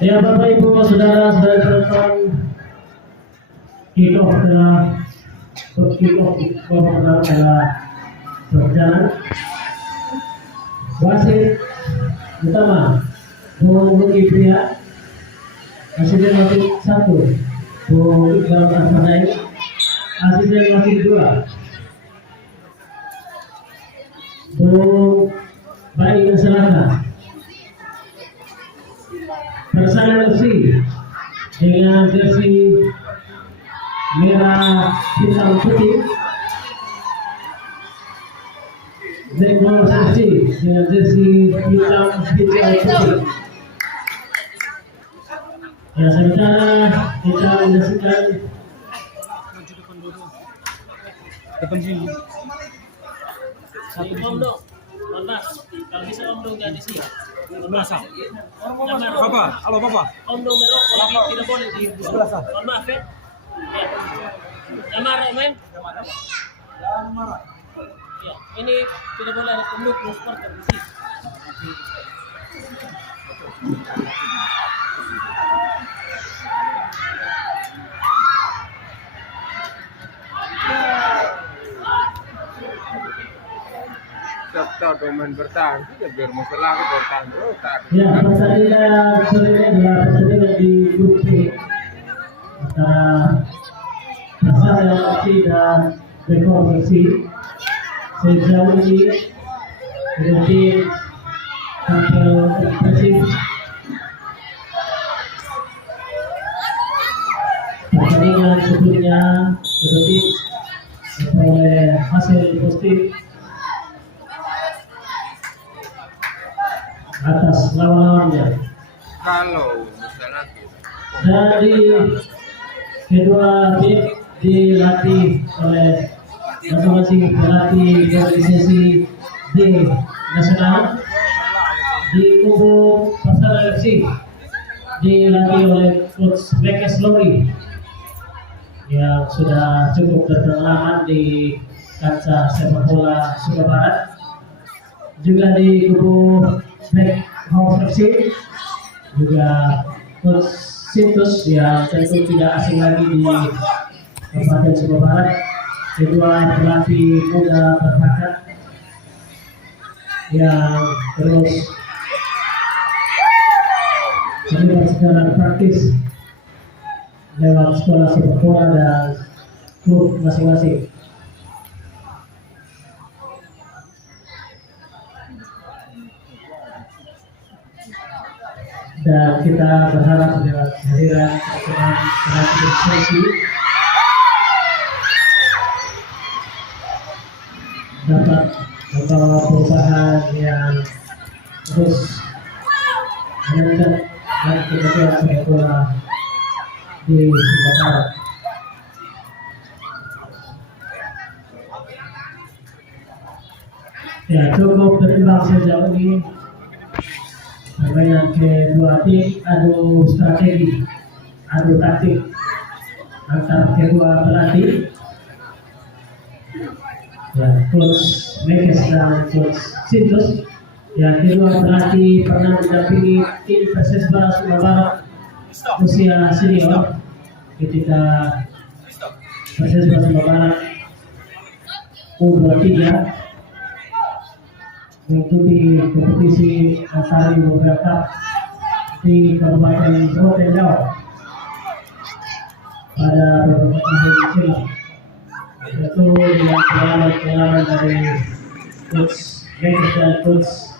Ya Bapak Ibu Saudara penonton, kick-off telah berjalan. Wasit utama Bung Luki Pria, asisten wasit 1 Bung Iqbal Arfanain, asisten wasit 2 Bung Bayi Nasalaka. Persana FC dengan jersey merah hitam putih, Black Wolves FC dengan jersey hitam putih. Ya, sementara kita menyaksikan depan sini. Satu om dong, Mas. Kalau bisa om dong jadi sih. Masa. Papa, halo Papa. Om dong merokok lagi tidak boleh di Sebelah sana. Mohon maaf ya. Jangan marah men. Jangan marah. Ya, ini tidak boleh ada pendukung supporter di sini. Tetap pemain bertahan, biar masalah bertahan terus. ya pertandingan sore ini adalah pertandingan di grup B antara Persada FC dan Black Wolves FC. Sejauh ini kedua tim tampil impresif. Pertandingan sebelumnya kedua tim memperoleh hasil positif atas lawan-lawannya. Kalau misalnya Dari kedua tim dilatih oleh masing-masing pelatih organisasi D nasional. Di kubu Persada FC dilatih oleh Coach Bekes Lori yang sudah cukup berpengalaman di kancah sepak bola Sumatera Barat. Juga di kubu Black Wolves FC juga Coach Sintus yang tentu tidak asing lagi di Kabupaten Sumatera Barat. Kedua pelatih muda berbakat yang terus terlibat secara praktis lewat sekolah sepak bola dan klub masing-masing. Dan kita berharap dengan kehadiran pelatih sesi dapat membawa perubahan yang terus meningkat dan kemajuan sepak bola di Sumatera Barat. Ya, cukup berimbang sejauh ini. Permainan kedua tim adu strategi, adu taktik antar kedua pelatih. Ya, Coach Mekes dan Coach Sintus. Ya, kedua pelatih pernah mendampingi tim Persesba Sumatera Barat usia senior ketika Persesba Sumatera Barat U23 mengikuti kompetisi Asari Mobile Cup di Kabupaten Rotendao pada beberapa tahun silam. Itu dengan pengalaman dari Coach Mekes dan Coach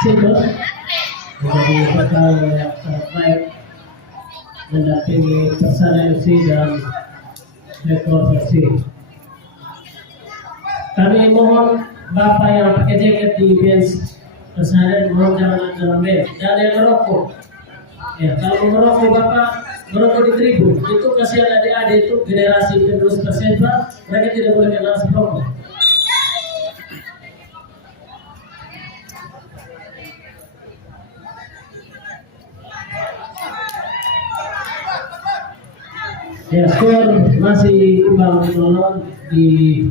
Sintus menjadi bekal yang sangat baik mendampingi Persada FC dan Black Wolves FC. Kami mohon Bapak yang pakai jaket di bench Persada mohon jangan dalam bench dan yang merokok. Ya, kalau merokok Bapak merokok di tribun itu kasihan adik-adik itu generasi penerus Persada, mereka tidak boleh kena asap rokok. Ya, skor masih imbang 0 di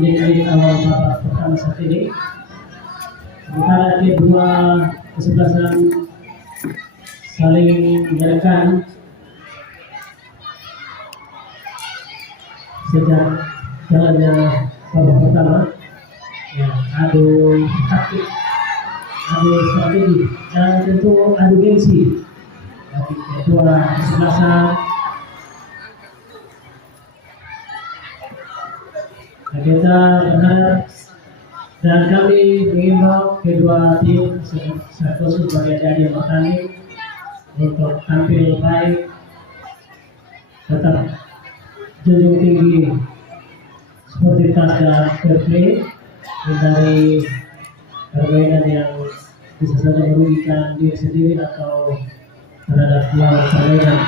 menit awal babak pertama saat ini. Sementara kedua kesebelasan saling menjalankan sejak jalannya babak pertama. Ya, adu taktik, adu strategi, dan tentu adu gengsi. Bagi kedua kesebelasan, kita berharap dan kami mengimbau kedua tim sekaligus sebagai adik bertanding untuk tampil baik, tetap junjung tinggi sportivitas dan fair play, hindari permainan yang bisa saja merugikan diri sendiri atau terhadap lawan permainan.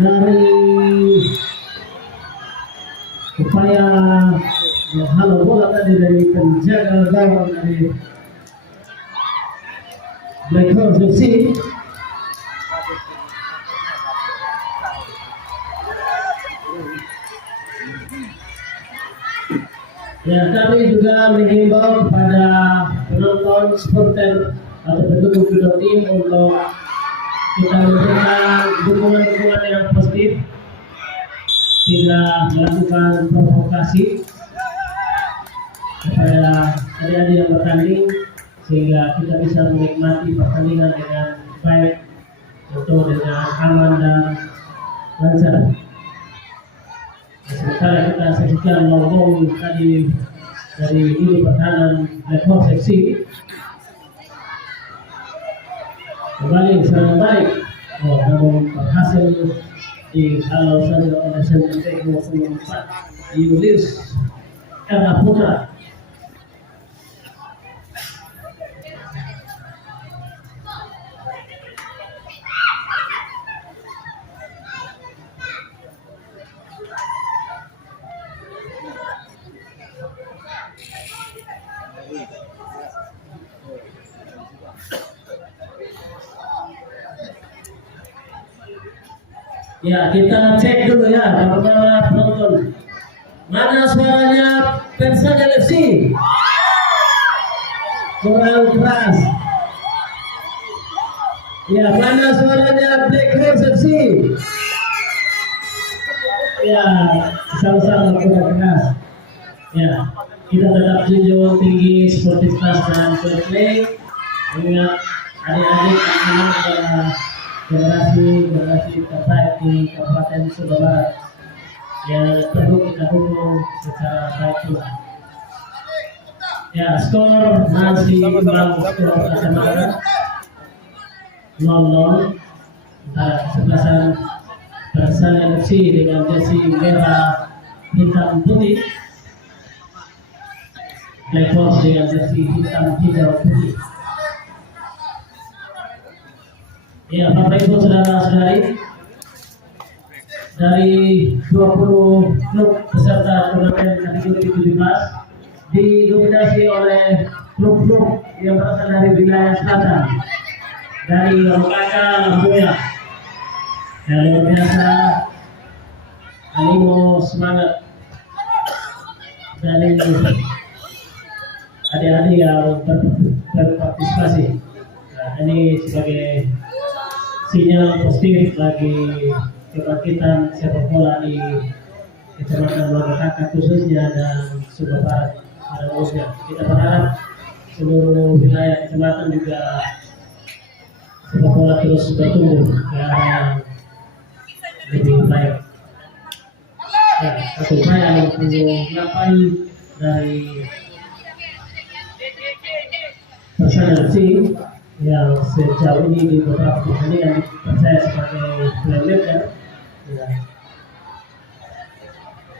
Dari upaya menghalau bola tadi dari penjaga gawang dari Black Horse FC. Ya, kami juga menghimbau kepada penonton, supporter atau pendukung kedua tim untuk kita memberikan dukungan-dukungan yang positif, tidak melakukan provokasi kepada adik-adik yang bertanding, sehingga kita bisa menikmati pertandingan dengan baik, tentu dengan aman dan lancar. Sementara kita saksikan lowong tadi dari lini pertahanan Black Horse FC. Kembali serangan baik, namun berhasil dihalau saja oleh Senteko 24 Julius Ernah Putra. Ya, kita cek dulu ya, bagaimana penonton. Mana suaranya Persada FC? Kurang keras. Ya, mana suaranya Black Horse FC? Ya, sama-sama kurang keras. Ya, kita tetap junjung tinggi sportivitas dan fair play. Ingat adik-adik anak adalah generasi terbaik di Kabupaten Sumba Barat yang perlu kita dukung secara baik pula. Ya, skor masih imbang, skor pertama 0-0 antara kesebelasan Persada FC dengan jersey merah hitam putih, Black Horse dengan jersey hitam hijau putih. Ya, Bapak Ibu saudara-saudari, dari 20 klub peserta turnamen kategori 17 didominasi oleh klub-klub yang berasal dari wilayah selatan, dari Rokaka, Lamboya. Yang luar biasa, animo, semangat dari adik-adik yang berpartisipasi. Nah, ini sebagai sinyal positif bagi kebangkitan sepak bola di Kecamatan Rokaka khususnya dan Sumba Barat pada umumnya. Kita berharap seluruh wilayah kecamatan juga sepak bola terus bertumbuh ke arah yang lebih baik. Ya, satu upaya untuk melakukan dari Persada FC yang sejauh ini di beberapa pertandingan dipercaya sebagai playmaker, ya.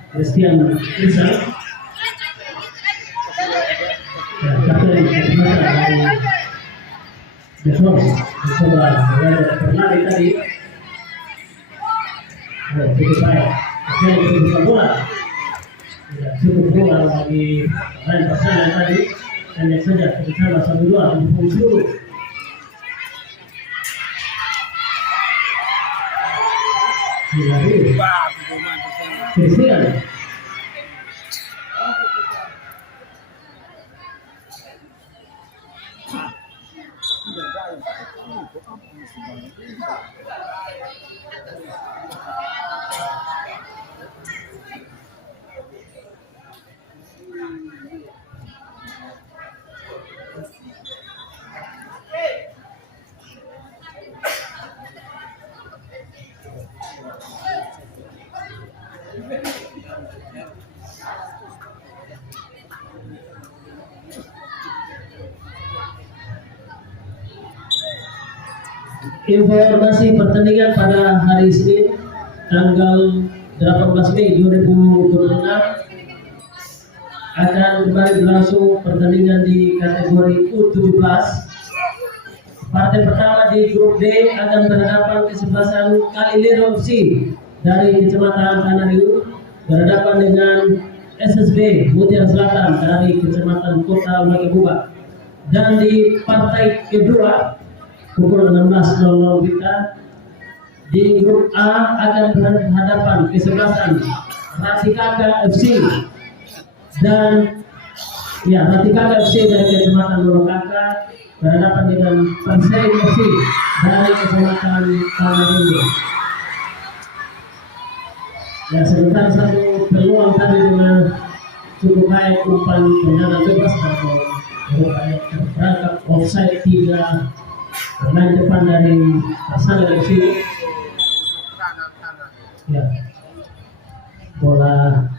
Christian Rizal, ya, kapten dari The Force, mencoba berlari tadi, cukup baik, tapi cukup bola, ya, cukup bola bagi pemain Persada tadi, hanya saja bersama 1-2 di seluruh. Hilari. Christian. Informasi pertandingan pada hari Senin tanggal 18 Mei 2026 akan kembali berlangsung pertandingan di kategori U17. Partai pertama di grup D akan berhadapan kesebelasan Kalilero FC dari Kecamatan Tanariu berhadapan dengan SSB Mutiara Selatan dari Kecamatan Kota Wagabuba. Dan di partai kedua pukul 16.00 kita di grup A akan berhadapan kesebelasan Ratikaka FC dan Ratikaka FC dari Kecamatan Lolokaka berhadapan dengan Persei FC dari Kecamatan Tanariu. Ya, sebentar satu peluang tadi dengan cukup baik umpan tendangan bebas atau terperangkap offside 3 pemain depan dari pasangan di sini. Ya, bola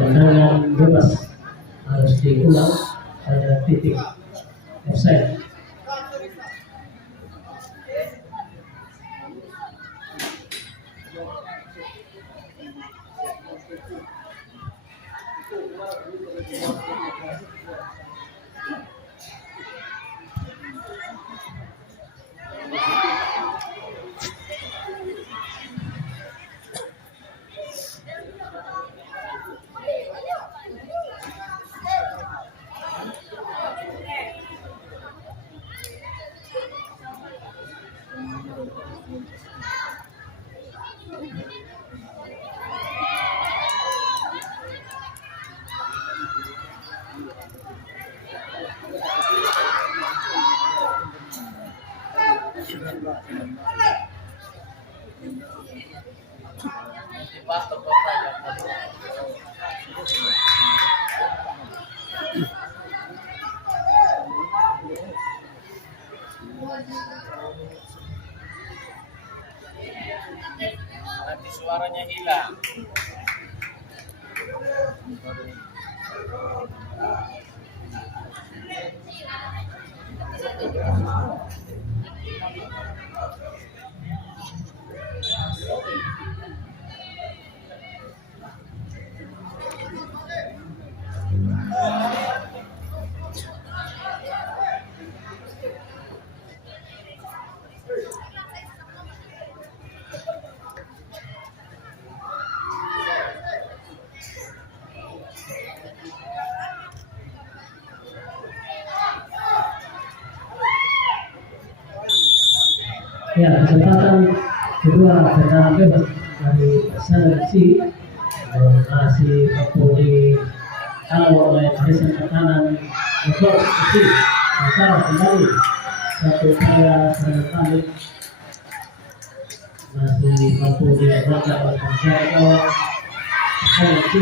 tendangan bebas harus diulang pada titik offside. Nanti suaranya hilang. Ya, kesempatan kedua tendangan bebas dari pasangan FC masih di kalau oleh barisan pertahanan Motor FC antara kembali satu upaya serangan balik masih mampu dilakukan oleh pasangan gawang pasangan FC.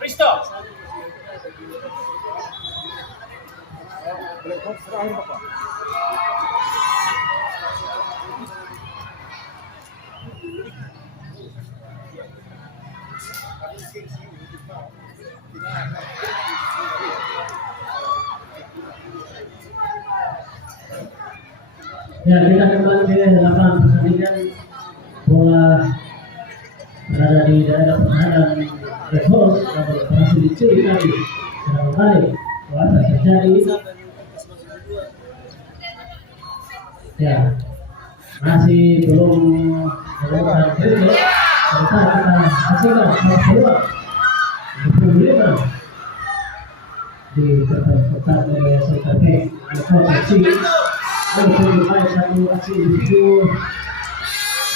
Risto. Ya, kita kembali ke lapangan pertandingan. Bola berada di daerah pertahanan Red Horse dan berhasil dicuri lagi. Dan kembali apa terjadi? Ya, masih belum menemukan dribble. Sementara kita hasilkan peluang 25 di pertempuran oleh center back Lekosaksi. Untuk bermain satu aksi individu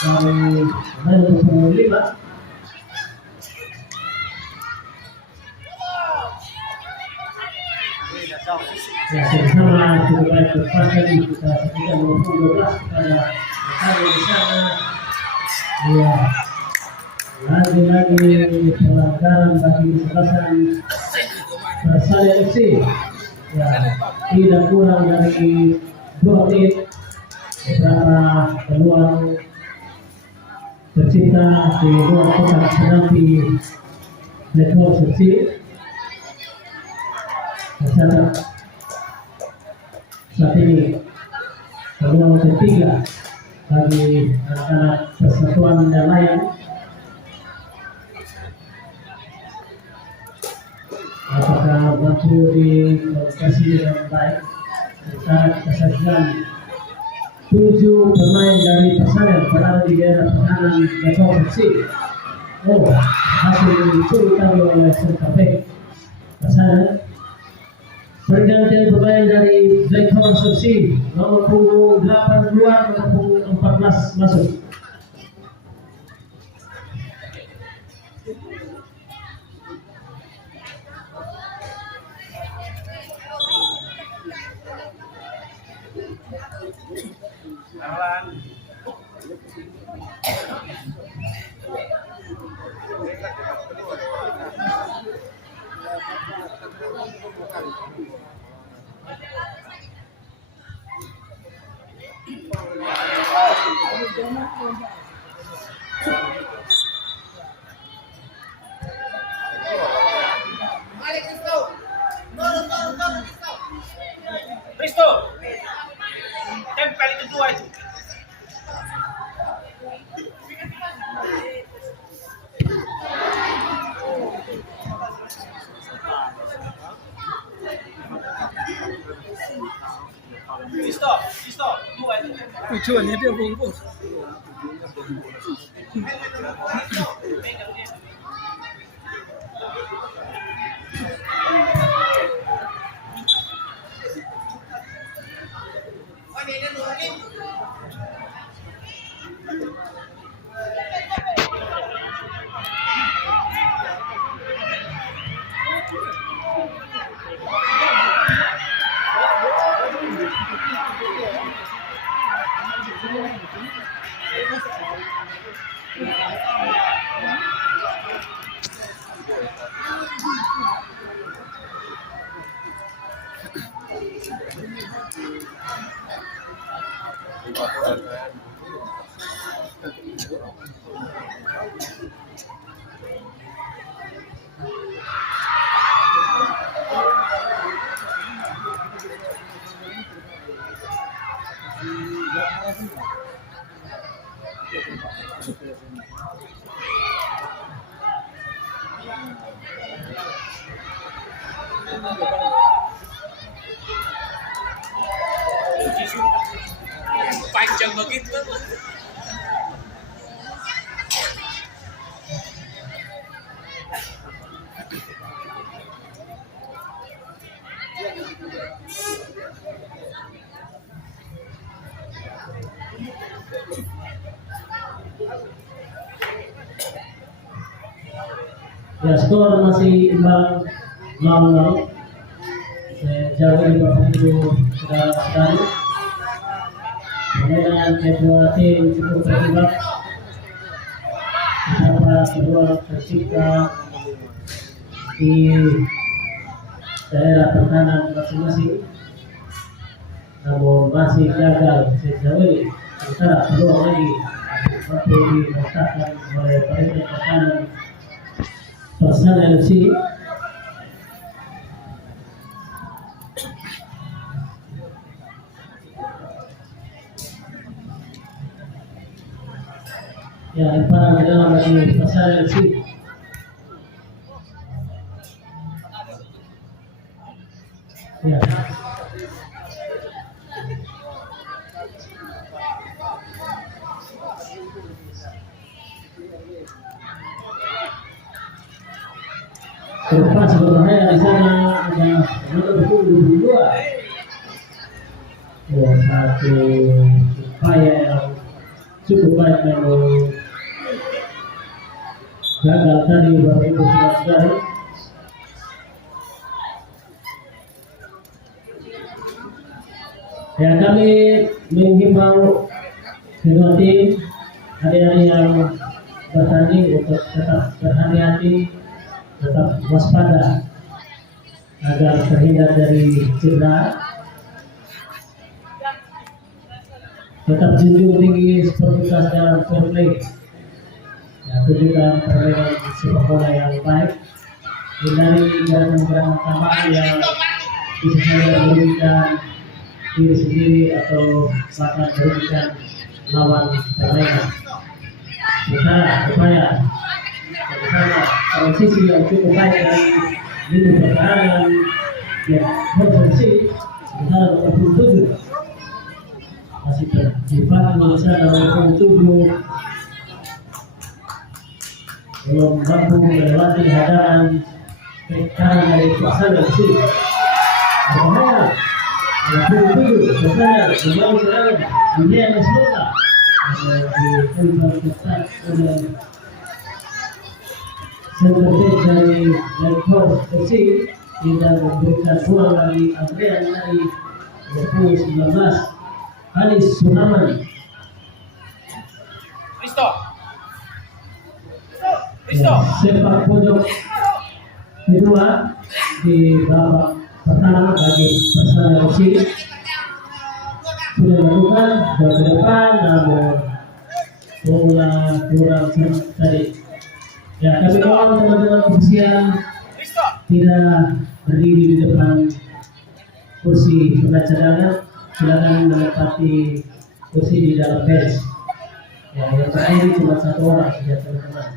dari pemain nomor 5. Ya, sama cukup baik lepas lagi kita saksikan nomor 12 kepada Ricardo di sana. Ya, lagi-lagi pelanggaran bagi kesebelasan Persada FC. Ya, tidak kurang dari 2 menit. Beberapa peluang tercipta di luar kotak penalti Red Horse FC. Tercatat saat ini peluang ketiga bagi anak-anak Persatuan Nelayan. Apakah mampu dikasih dengan baik? Sementara kita saksikan 7 pemain dari Persada berada di daerah pertahanan Red Horse FC. Oh, hasil dicuri kali oleh center back Persada. Pergantian pemain dari Red Horse FC, nomor punggung 8 keluar, nomor punggung 14 masuk. Risto. Tempel itu 2 itu. Risto, 2 itu. Tujuannya dia bungkus. Panjang begitu. Ya, skor masih imbang 0-0. Jauh di bawah itu sudah sekali. Permainan kedua tim cukup terlibat. Beberapa kedua tercipta di daerah pertahanan masing-masing, namun masih gagal sejauh ini. Sementara peluang lagi mampu diletakkan oleh pemain pertahanan Persela FC. Ya, lemparan ke dalam bagi Persela FC. Ya. Terlepas berbahaya di sana ada nomor 22. Oh, satu upaya yang cukup baik namun gagal tadi Bapak Ibu saudara. Ya, kami menghimbau kedua tim adik-adik yang bertanding untuk tetap berhati-hati, tetap waspada agar terhindar dari cedera. Tetap junjung tinggi sportivitas dalam fair play. Ya, tunjukkan permainan sepak bola yang baik. Hindari gerakan-gerakan tambahan yang bisa saja merugikan diri sendiri atau bahkan merugikan lawan permainan. Kita upaya bersama transisi yang cukup baik dari lini pertahanan yang berfungsi bersama nomor 7 masih terjebak di sana nomor 7 belum mampu melewati hadapan kanan dari Persela FC. Berbahaya nomor 7 Persela kembali serangan dunia Mesmota dikembang ketat oleh center back dari Lighthouse FC tidak memberikan ruang bagi Adrian dari 2019 Hanis Suhaman. Sepak pojok kedua di babak pertama bagi Persela FC sudah dilakukan ke depan namun bola kurang tadi. Ya, kami mohon teman-teman ofisial tidak berdiri di depan kursi pengacara, silakan menempati kursi di dalam bench. Ya, yang terakhir cuma satu orang saja teman-teman.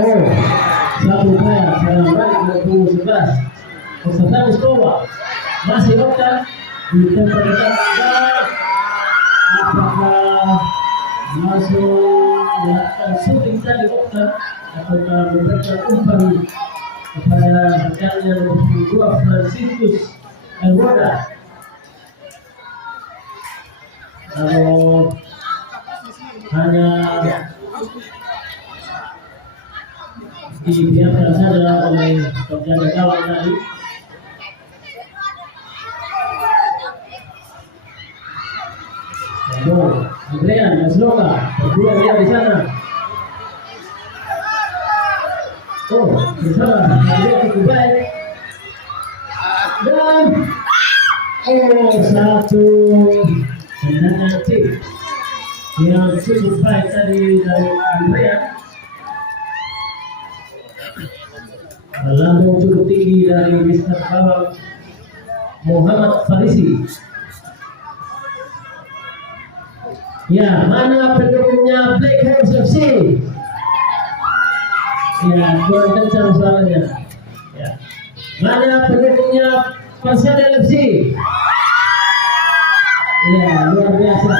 Oh, satu upaya serang balik 2011. Peserta Mustafa masih Okta di tempat dekat. Apakah masuk melakukan shooting tadi Okta ataukah memberikan umpan kepada rekannya nomor 2 Franciscus Elwada? Namun hanya dibiarkan saja oleh penjaga gawang tadi. Adrian Masloka berdua dia di sana. Oh, bersama dia cukup baik. Dan satu tendangan chip yang cukup baik tadi dari Andrea. Lambung cukup tinggi dari Mister Gawang Muhammad Farisi. Ya, mana pendukungnya Black Horse FC? Ya, kurang kencang suaranya. Ya. Mana pendukungnya Persada FC? Ya, luar biasa.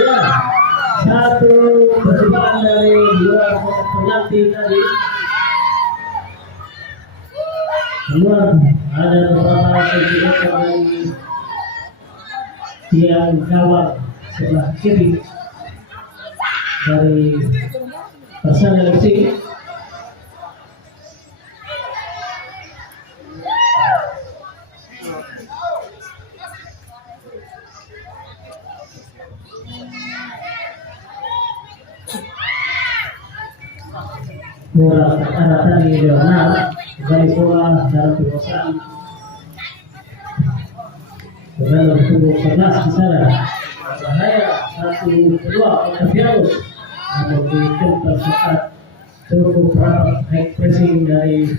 Ya, satu percobaan dari luar kotak penalti tadi. Keluar ada beberapa kejutan dari tiang gawang sebelah kiri dari Persada FC. Bola ke arah tadi Leonard, kembali bola dalam penguasaan dalam tubuh 11 di sana. Bahaya satu kedua interference namun ditempel saat cukup rapat high pressing dari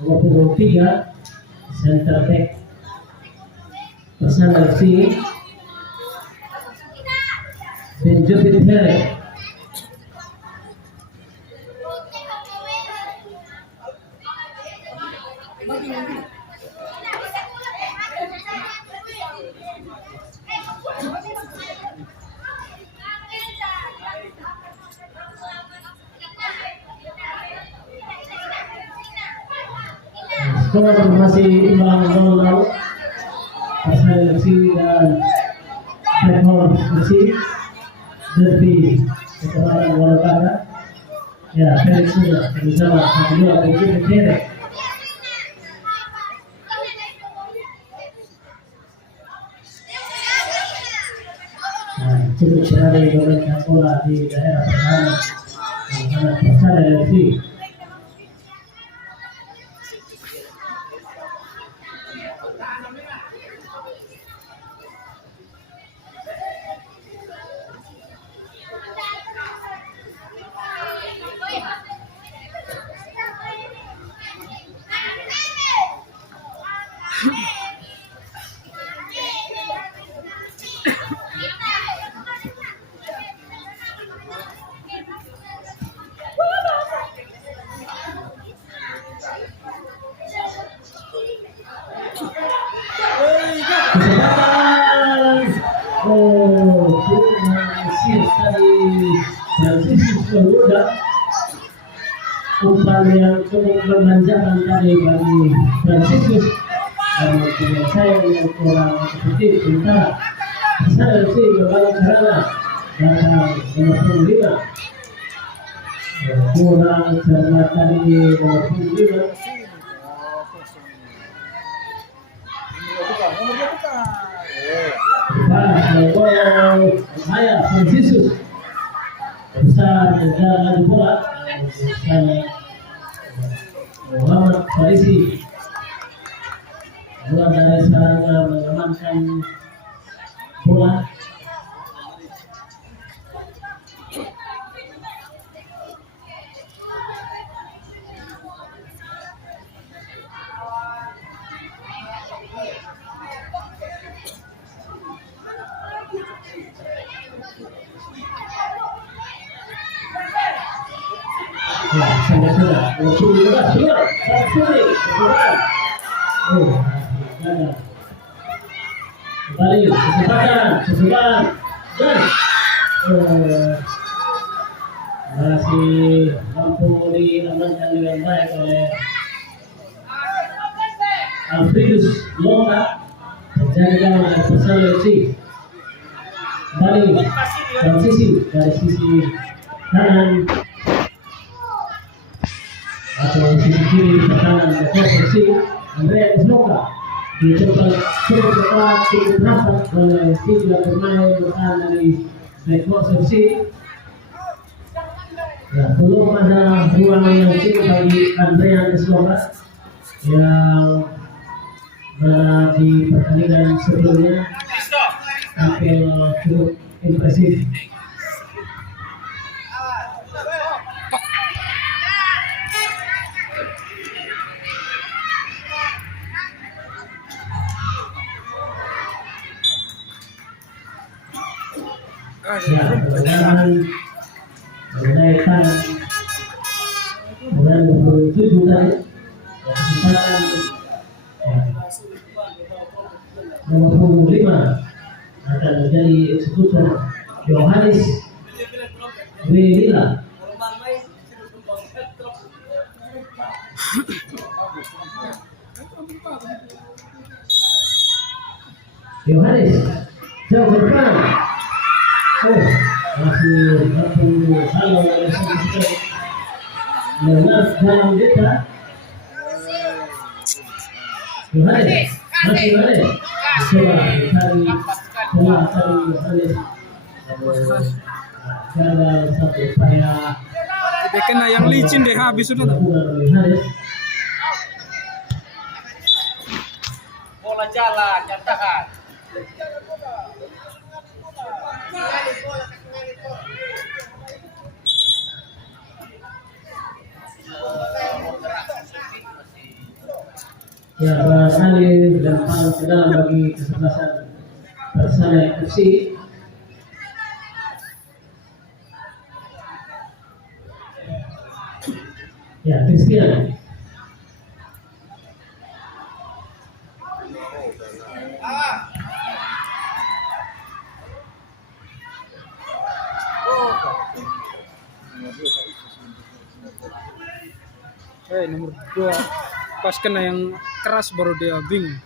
nomor punggung 3 center back Persada FC Benjamin Herek. Skor masih imbang 0-0. Persada FC dan Black Horse FC derby keterangan Walakara. Ya, Felix sudah bersama kedua Benjamin Herek. Cukup berada di memainkan bola di daerah pertahanan karena Persada FC. Umpan yang cukup memanjakan tadi bagi Franciscus dan penyelesaian yang kurang efektif. Sementara Persada FC berbalik serangan datang nomor 5 kurang cermat tadi nomor 5. Gol bahaya Franciscus besar jalan bola Muhammad Farisi keluar dari sarangnya mengamankan bola. Kembali kesempatan dan masih mampu diamankan dengan baik oleh Alfredus Longa penjaga gawang Persada FC. Kembali transisi dari sisi kanan atau sisi kiri pertahanan FC. Andrea Isloka dicoba cukup ketat, cukup rapat oleh tiga pemain bertahan dari Black Horse FC. Ya, belum ada ruang yang cukup bagi Andrean Escobar yang mana di pertandingan sebelumnya tampil cukup impresif. Ya, mudah-mudahan mengenai tangan kemudian 27 tadi ya, kesempatan ya, nomor 25 akan menjadi eksekutor Yohanes Wilila. Yohanes jauh ke depan. Oh, masih mampu halo oleh Sinteyong. Leonard dalam deta. Yohanes, masih Yohanes. Coba mencari bola dari Yohanes. Gagal satu upaya. Dia kena yang licin deh habis sudah. Dilakukan oleh Yohanes. Bola jalan, nyatakan. Ya, barangkali lemparan ke dalam bagi kesebelasan Persada FC. Ya, Christian. Nomor 2 pas kena yang keras baru dia bingung.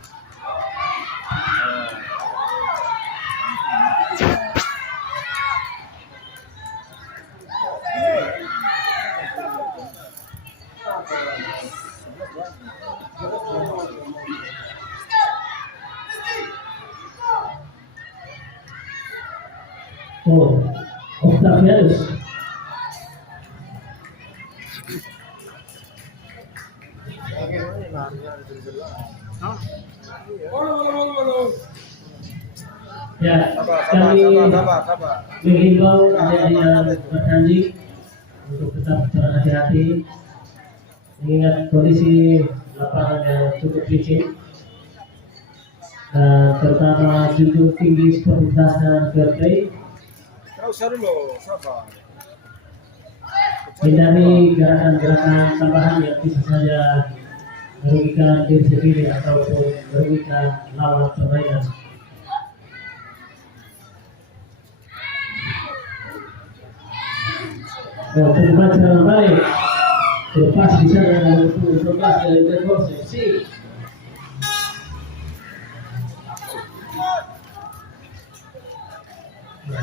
Oh, Octavianus. Ya, kami menghimbau adik-adik yang bertanding untuk tetap berhati-hati, mengingat kondisi lapangan yang cukup licin dan terutama junjung tinggi sportivitas dan fair play. Hindari gerakan-gerakan tambahan yang bisa saja merugikan diri sendiri ataupun merugikan lawan permainan. Oh, terbaca dengan baik. Terlepas di sana untuk terlepas dari Delfos FC.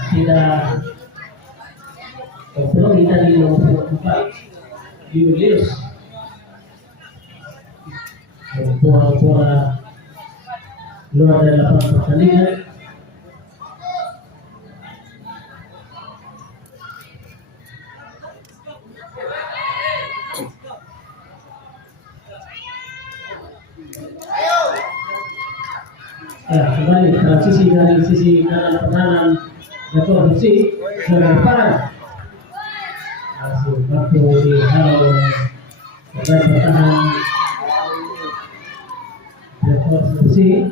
Tidak kompromi tadi nomor 4 Julius bola luar dari lapangan pertandingan. Ya, kembali transisi dari sisi kanan pertahanan Jatuh Bersih ke depan. Masih waktu dihalau pemain pertahanan Jatuh Bersih.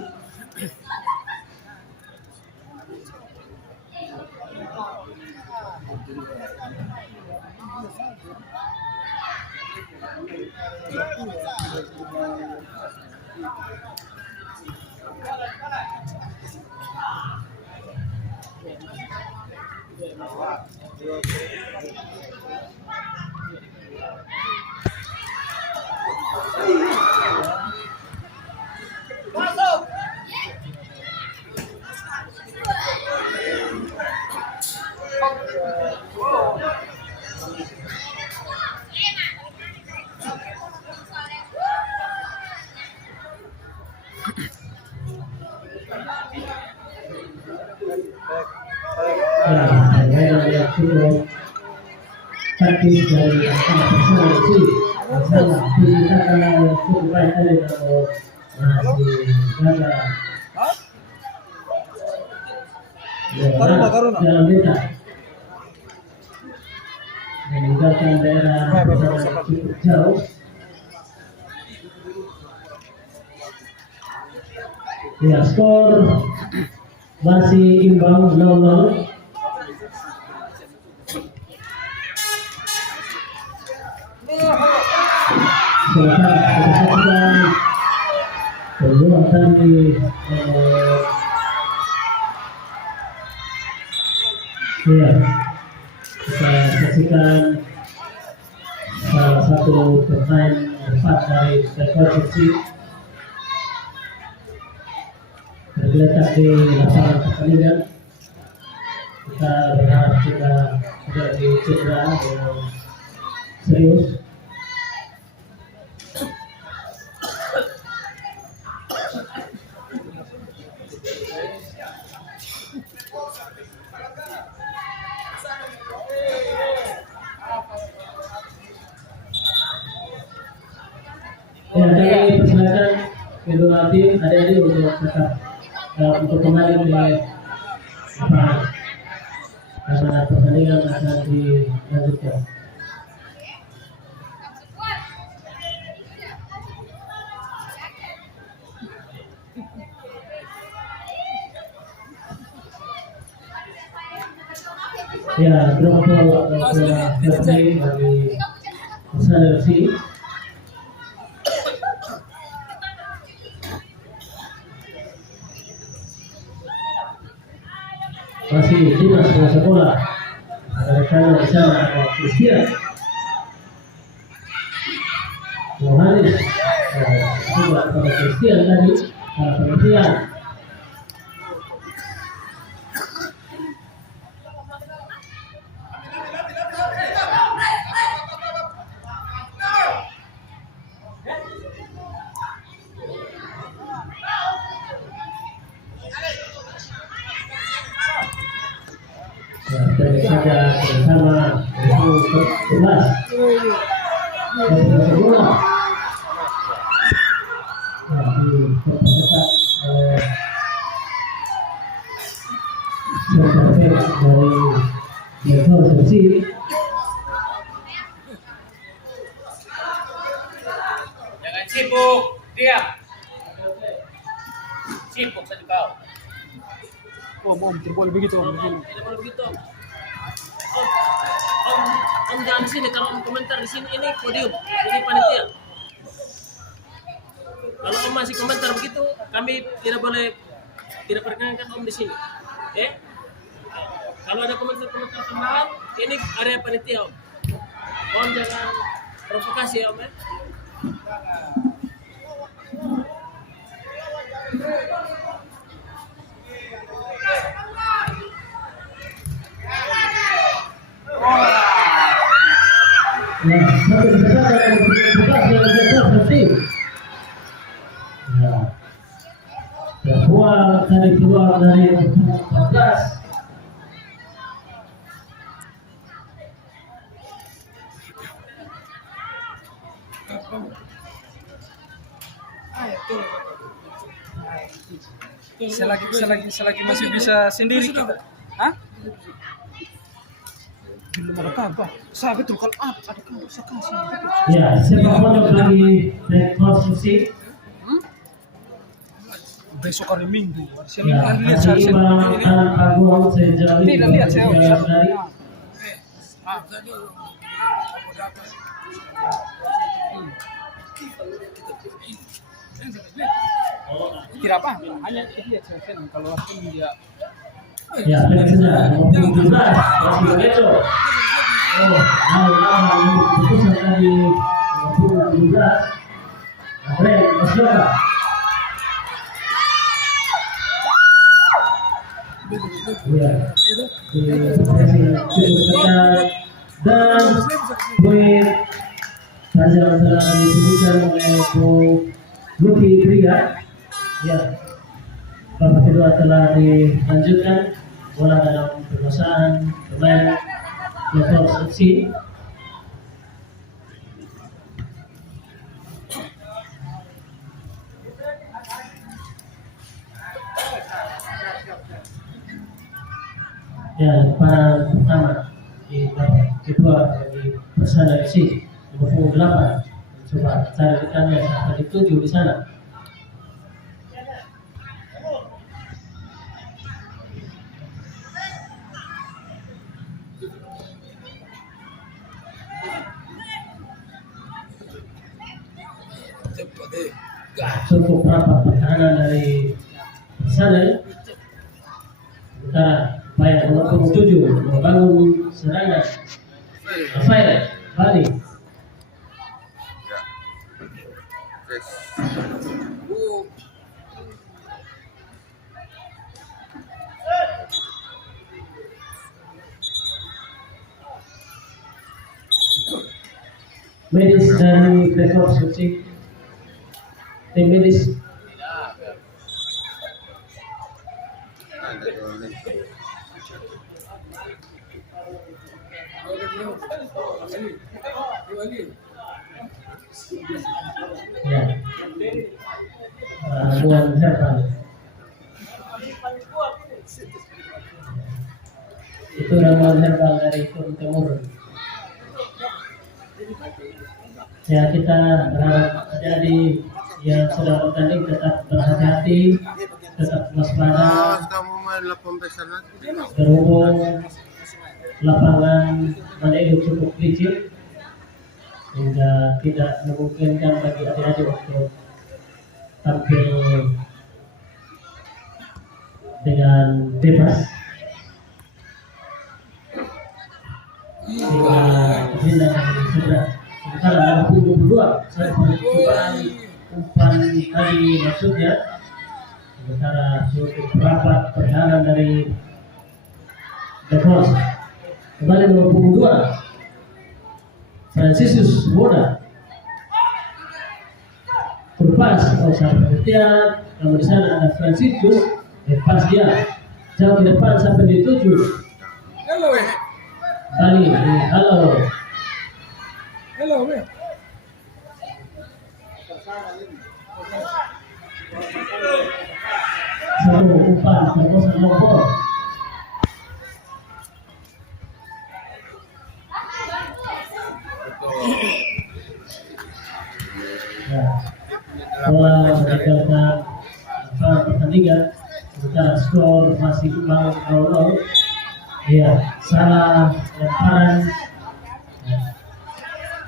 Ya, yang cukup taktis dari personal sih. Misalnya kita kalau cukup baik tadi kalau masih gagal. Ya, dalam beta meninggalkan daerah cukup jauh. Ya, skor masih imbang 0-0. Selesai kedua kali ya, kita saksikan salah satu pemain empat dari rekonstruksi tergeletak di lapangan pertandingan. Kita berharap kita tidak dicedera yang serius. Ya, kami persilakan kedua tim adik-adik untuk tetap untuk kembali ke lapangan karena pertandingan akan dilanjutkan. Ya, drop ball atau play dari Persada FC. Masih timnas penguasa bola. Rekan di sana ada Christian, Yohanes, juga pada Christian tadi, pengertian. Dan saja bersama untuk 11 bola dari Persib. Jangan sibuk, diam. Sibuk saja kau. Om, tidak boleh begitu, Om. Tidak boleh begitu. Om jangan di sini. Kalau om komentar di sini ini podium, ini panitia. Kalau om masih komentar begitu, kami tidak perkenankan om di sini. Kalau ada komentar tambahan, ini area panitia om. Om jangan provokasi ya om ya. Ya, satu kesempatan yang bersih. Ya, keluar dari 14. Selagi masih bisa sendiri kita. Hah? Belum ada kabar. Sabi tuh kalau ada kabar sekali. Ya, sepak bola lagi rekonstruksi. Besok hari Minggu. Ya, masih imbang Agung sejauh ini. Tidak lihat saya. Kira apa? Hanya lihat saya kalau waktu dia. Ya, saja. Nomor 17 masih begitu. Keputusan tadi nomor 17. Andre Masyoka. Ya, dan poin yang telah diberikan oleh Bu Luki Pria. Ya, babak kedua telah dilanjutkan bola dalam penguasaan pemain Persib. Ya, lemparan pertama di babak kedua bagi Persada FC nomor punggung 8. Coba cari rekannya sampai dituju di sana. Cukup rapat pertahanan dari Persada. Sementara Bayar nomor punggung 7 membangun serangan. Rafael Bali. Ya. Yes. Medis dari Brekor Suci. Tim medis. Ada gol. Ya. Ramuan herbal. Itu ramuan herbal dari Turun Temurun. Ya, kita berharap adik-adik yang sedang bertanding tetap berhati-hati, tetap waspada. Sudah mau main 8 besar nanti. Berhubung lapangan Mandailing cukup licin sehingga tidak memungkinkan bagi adik-adik untuk tampil dengan bebas. Sehingga terhindar dari cedera. Sementara dalam punggung 2 saya percobaan umpan tadi maksudnya. Sementara cukup rapat pertahanan dari The Force. Kembali nomor punggung 2 Francisus Moda. Terlepas saat pengertian, namun di sana ada Francisus, lepas dia jauh ke depan sampai dituju. Bali, halo. Hello, man. Satu umpan terbosan nomor. Ya, setelah meninggalkan pertandingan, sementara skor masih imbang 0-0. Iya, salah lemparan,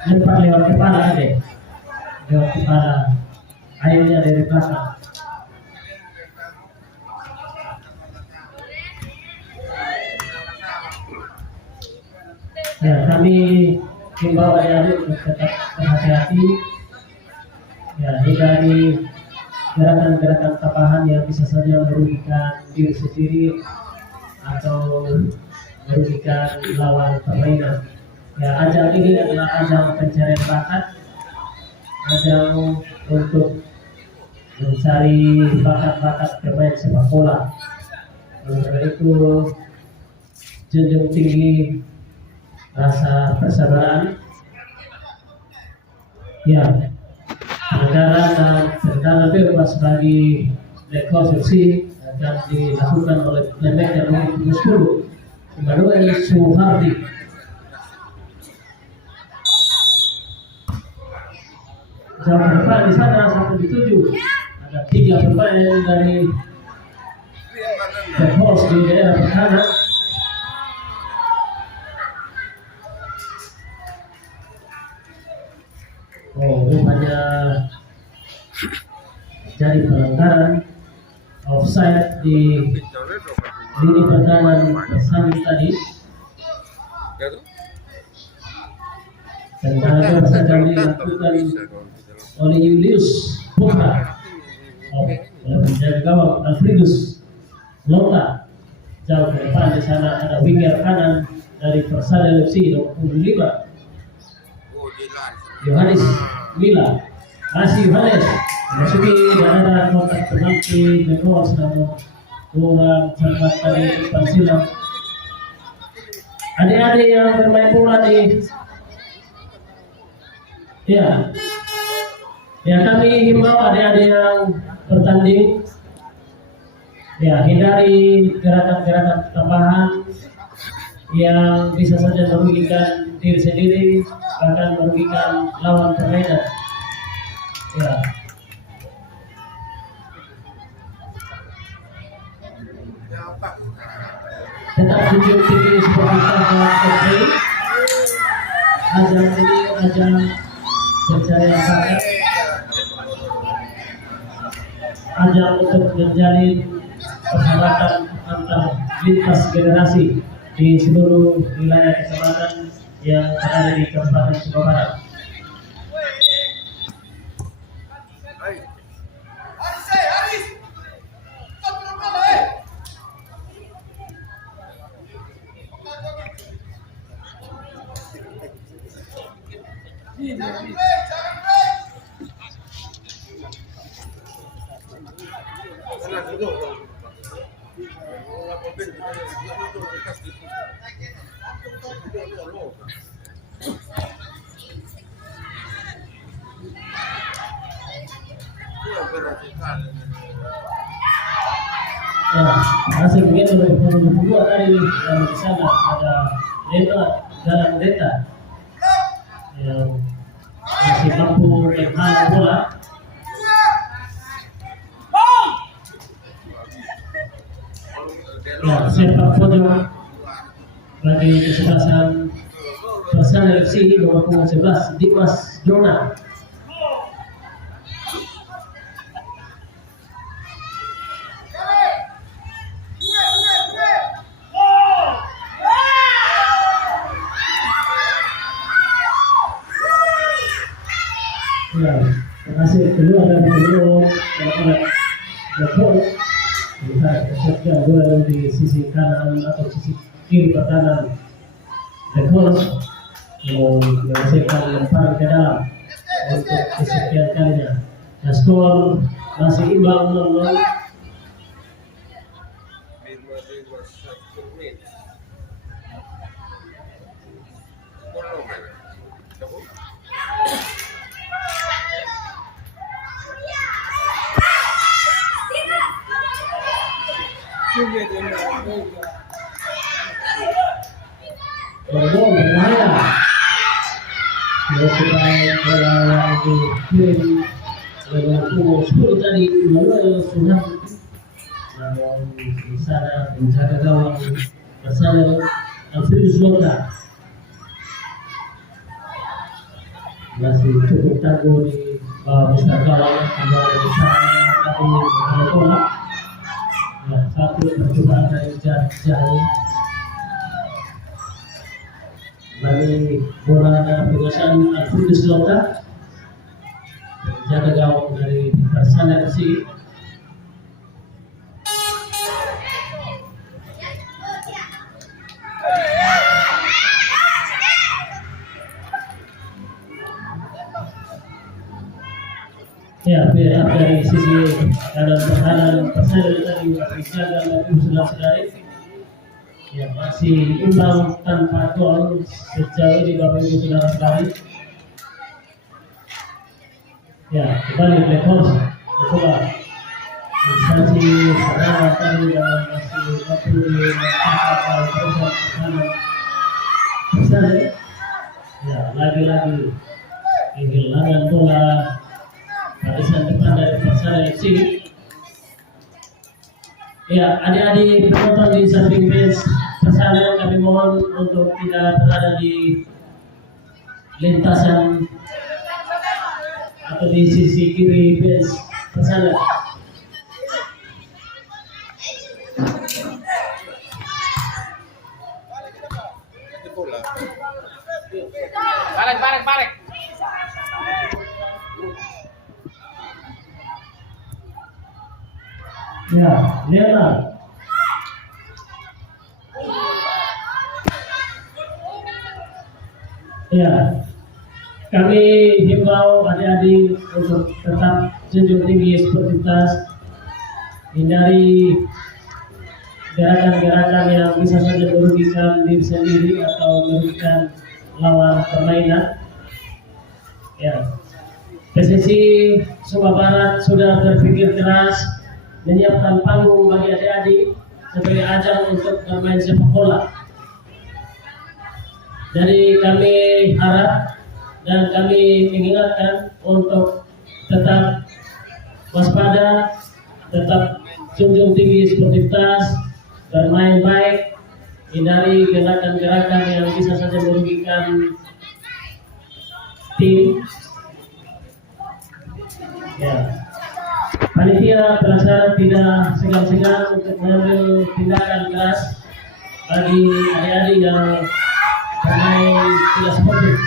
lempar lewat kepala deh, lewat kepala, akhirnya dari belakang. Ya, kami himbau adik-adik untuk tetap berhati-hati. Ya, hindari gerakan-gerakan tambahan yang bisa saja merugikan diri sendiri atau merugikan lawan permainan. Ya, ajang ini adalah ajang pencarian bakat, ajang untuk mencari bakat-bakat bermain sepak bola. Oleh karena itu, junjung tinggi rasa persabaran. Ya, pelanggaran dan tendangan bebas bagi Black Horse FC akan dilakukan oleh playmaker nomor 10 Emmanuel Suhardi. Jauh ke depan di sana sampai dituju. Ada 3 pemain dari Black Horse di daerah pertahanan. Oh, rupanya jadi pelanggaran offside di lini pertahanan bersambung tadi. Tendangan sedang dilakukan oleh Julius Putra oleh penjaga gawang Alfredus Lota. Jauh ke depan di sana ada winger kanan dari Persada FC nomor 5 Yohanes Mila. Masih Yohanes memasuki daerah kotak penalti Bekor namun kurang cermat dari depan silam. Adik-adik yang bermain bola di ya kami himbau adik-adik yang bertanding ya hindari gerakan-gerakan tambahan yang bisa saja merugikan diri sendiri, bahkan merugikan lawan permainan. Ya. Tetap junjung tinggi sportivitas dan ajang ini ajang pencarian bakat, ajang untuk menjalin persahabatan antar lintas generasi di seluruh wilayah kecamatan yang berada di Kabupaten Sumba Barat. Ya, hasil begitu berdua tadi yang di sana ada Deta dalam Deta yang masih mampu menghalang bola. Ya, sepak pojok bagi kesebelasan Persana FC nomor 11 Dimas Jona. Ya, hasil kedua dari kedua anak-anak Lekos lihat kesetnya gol di sisi kanan atau sisi kiri pertahanan Lekos yang menghasilkan lemparan ke dalam untuk kesekian kalinya. Dan skor masih imbang 0-0. Gol berbahaya. Melakukan bola yang dikirim nomor 10 tadi Manuel Sunan. Namun di sana penjaga gawang Persana Alfredus Lota masih cukup tangguh di bawah besar gawang kembali besar tadi bola. Ya, satu percobaan dari jauh. Bagi bola dan penguasaan Alfredus Lota, penjaga gawang dari Persana FC. Ya, pihak dari sisi kanan pertahanan Persana tadi dijaga oleh saudara-saudari yang masih imbang tanpa gol sejauh ini Bapak Ibu saudara-saudari. Ya, kembali Lekos coba instansi saudara tadi yang masih mampu mengangkat perusahaan pertahanan Persana. Ya, lagi-lagi kehilangan bola barisan depan dari Persana FC. Ya, adik-adik penonton di samping bench Persana, kami mohon untuk tidak berada di lintasan atau di sisi kiri bench Persana. Balik. Ya, Leonard. Ya, kami himbau adik-adik untuk tetap junjung tinggi sportivitas, hindari gerakan-gerakan yang bisa saja merugikan diri sendiri atau merugikan lawan permainan. Ya, PSSI Sumba Barat sudah berpikir keras menyiapkan panggung bagi adik-adik sebagai ajang untuk bermain sepak bola. Jadi kami harap dan kami mengingatkan untuk tetap waspada, tetap junjung tinggi sportivitas, bermain baik, hindari gerakan-gerakan yang bisa saja merugikan tim. Ya. Panitia pelaksana tidak segan-segan untuk mengambil tindakan keras bagi adik-adik yang bermain tidak sportif.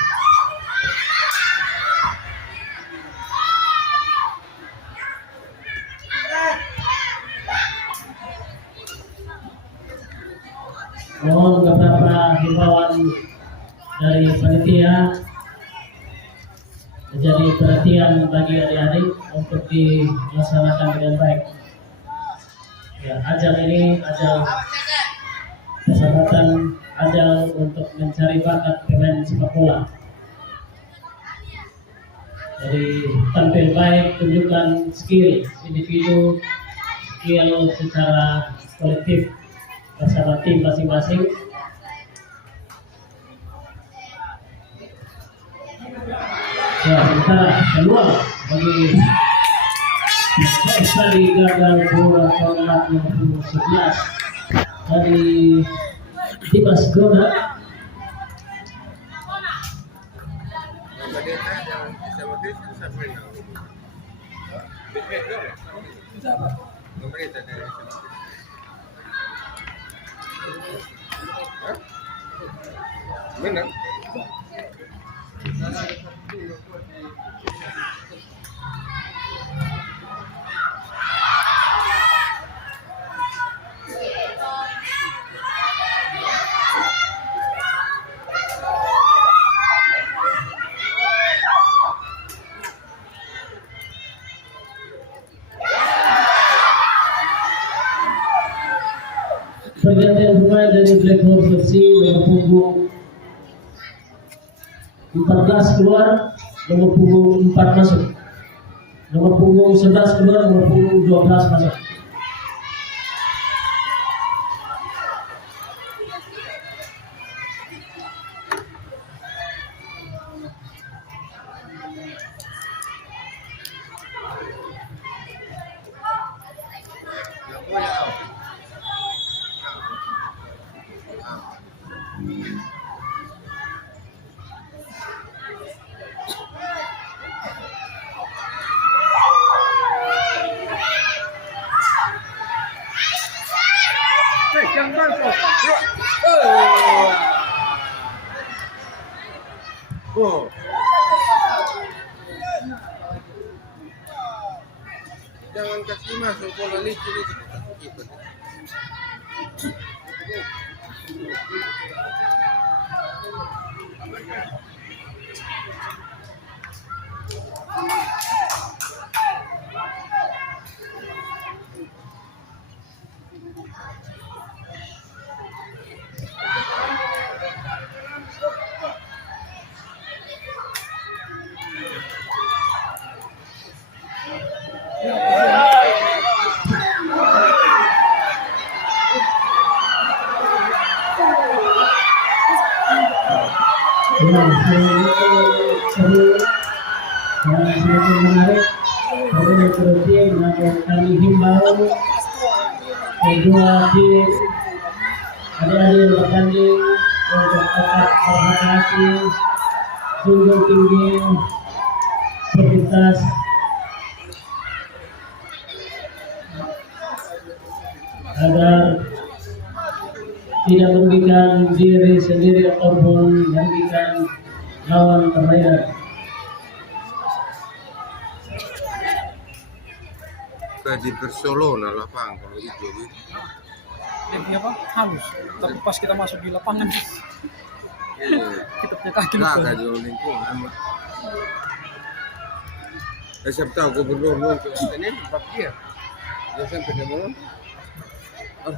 Mohon beberapa himbauan dari panitia menjadi perhatian bagi adik-adik untuk dilaksanakan dengan baik. Ya, ajang ini ajang persahabatan, ajang untuk mencari bakat pemain sepak bola. Jadi tampil baik, tunjukkan skill individu, skill secara kolektif bersama tim masing-masing. Ya, sementara keluar bagi sekali gagal bola kontak nomor 11 dari Dimas Gona. Benar. Pergantian pemain dari Black Horse FC nomor punggung 14 keluar, nomor punggung 4 masuk. Nomor punggung 11 keluar, nomor punggung 12 masuk. Oh. Jangan kasih masuk bola licin itu. Gitu. Ya, seru dan semakin menarik. Kami berhenti dan kami himbau kedua tim adik-adik yang bertanding untuk tetap berhati-hati, junjung tinggi sportivitas, agar tidak merugikan diri sendiri ataupun merugikan lawan permainan. Kayak di Barcelona lapang kalau itu. Ini apa? Halus. Tapi pas kita masuk di lapangan kita punya kaki Nggak lupa. kayak di lingkungan. Siapa tahu gubernur untuk ini tempat dia. Dia sampai dia mau.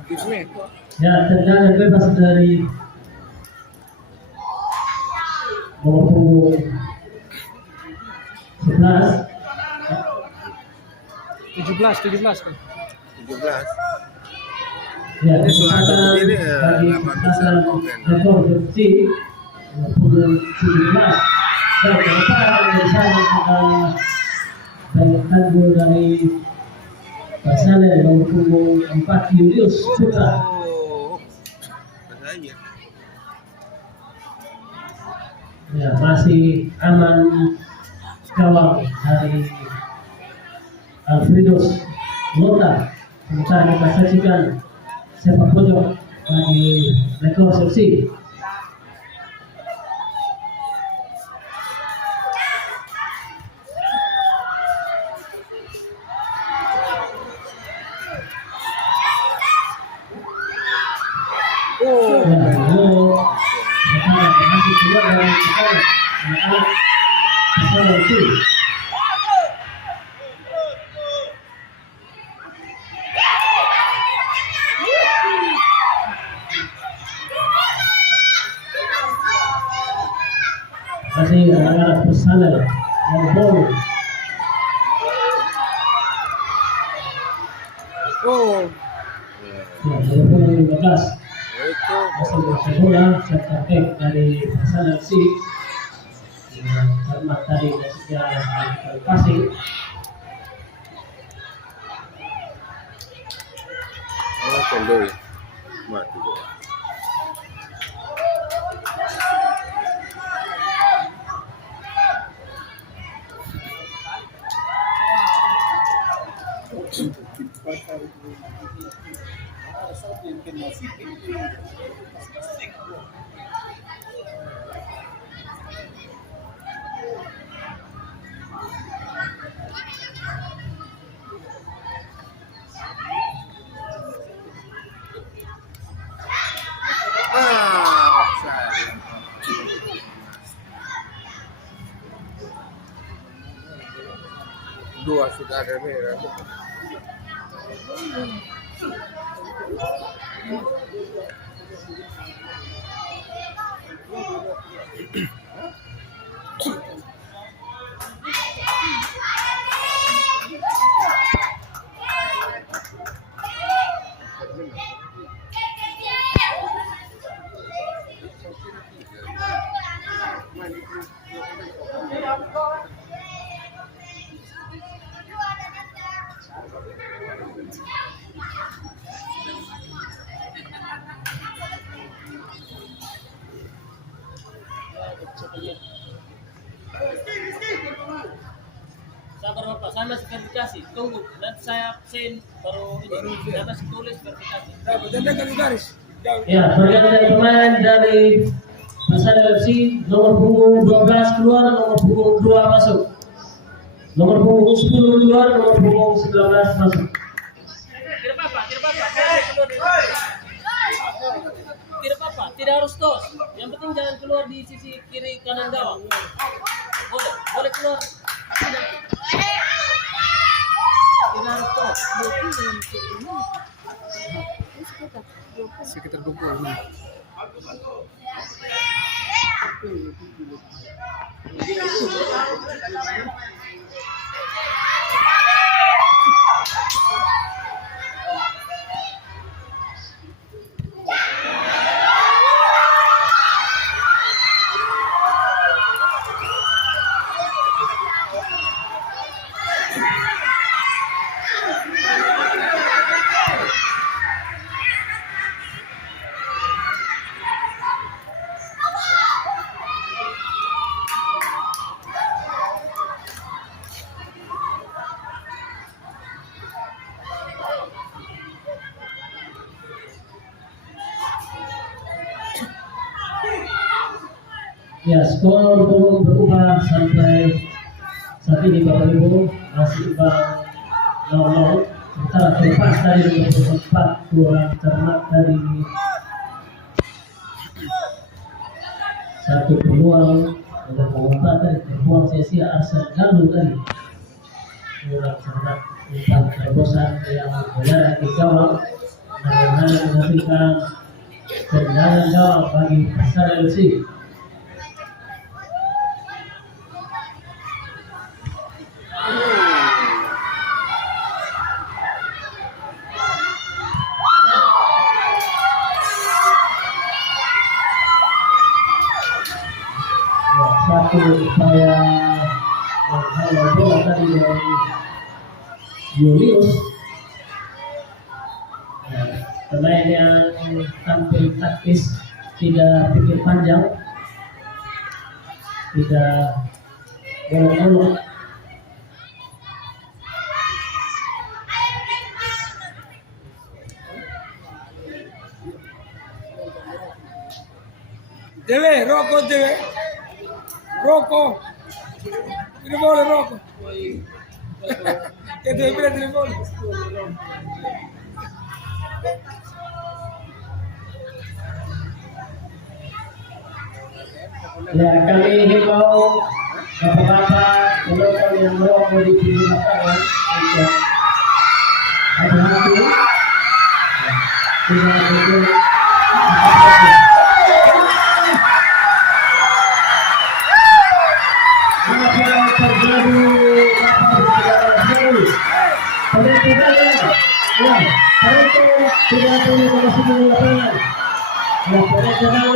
Bismillah. Ya, tendangan bebas dari nomor punggung 11. 17 kan. 17. Ya, Ini suara kesempatan begini, bagi 8 besar pasangan komen. Rekor FC nomor 17 dan kedepan dari sana banyak tanggul dari Basale nomor punggung 4 Julius Putra. Oh, katanya. Ya, masih aman gawang dari Alfredos Lota. Sementara kita saksikan sepak pojok bagi Lekor Selsi. Oh, Ya, lalu pertama berhasil keluar dari pertama anak-anak Selsi. Masih anak-anak Persada yang bol. oh. Ya, nomor 15 Itu masih berhasil bola serta back dari Persada FC. Karena tadi sudah melakukan passing. kondoi mati dia. Ah, offside. Dua sudah ada merah. Sabar Bapak, saya masih verifikasi. Tunggu, nanti saya send baru ini. Saya masih tulis verifikasi. Ya, pergantian pemain dari Persada FC, nomor punggung 12 keluar, nomor punggung 2 masuk. Nomor punggung 10 keluar, nomor punggung 19 masuk. Tidak apa-apa, tidak apa-apa. Tidak apa-apa, tidak harus tos. Yang penting jangan keluar di sisi kiri kanan gawang. Boleh, boleh keluar. Tidak harus tos. Sekitar 20 menit. Ya, skor belum berubah sampai saat ini Bapak Ibu, masih imbang 0-0. Sementara terlepas dari nomor 4 kurang cermat dari satu peluang untuk pengompatan terbuang sia-sia Arsen Galuh tadi. Kurang cermat umpan terobosan yang mendarat di gawang dan menghasilkan tendangan gawang bagi Persada FC. satu upaya menghalau bola tadi dari Julius. Pemain yang tampil taktis, tidak pikir panjang, tidak bolong-bolong. Deve, Rocco deve. Rocco. Il vuole Rocco. Che deve prendere il volo. Ya, kami himbau bapak-bapak penonton yang merokok di pinggir lapangan untuk hati-hati, tidak berbuat apa-apa. Apa terjadi? Pada tidak ya, tidak punya masuk di lapangan. Ya, pada tidak